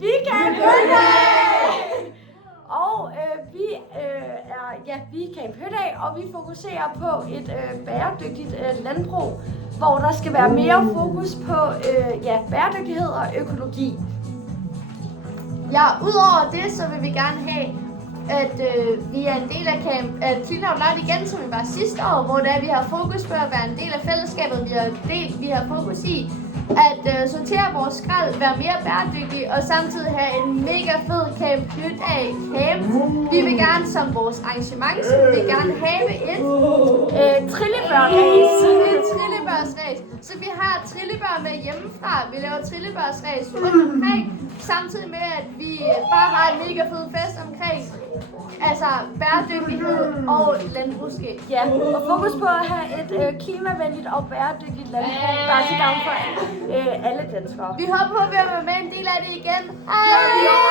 Weekend Hødag! Og vi er Camp Hødag, og vi fokuserer på et bæredygtigt landbrug, hvor der skal være mere fokus på bæredygtighed og økologi. Ja, udover det, så vil vi gerne have, at vi er en del af Clean Out Loud igen, som vi var sidste år, hvor vi har fokus på at være en del af fællesskabet. Vi har fokus i at sortere vores skrald, være mere bæredygtige og samtidig have en mega fed Camp Hødag camp. Vi vil gerne som vores arrangement, så vi vil gerne have et trillebørsræs. Så vi har trillebør med hjemmefra. Vi laver trillebørsræs rundt omkring, samtidig med at vi bare har en mega fed fest omkring bæredygtighed og landbrugsskab. Ja, og fokus på at have et klimavenligt og bæredygtigt landbrug, der er til gavn for alle danskere. Vi håber på, at vi er med en del af det igen. Hej!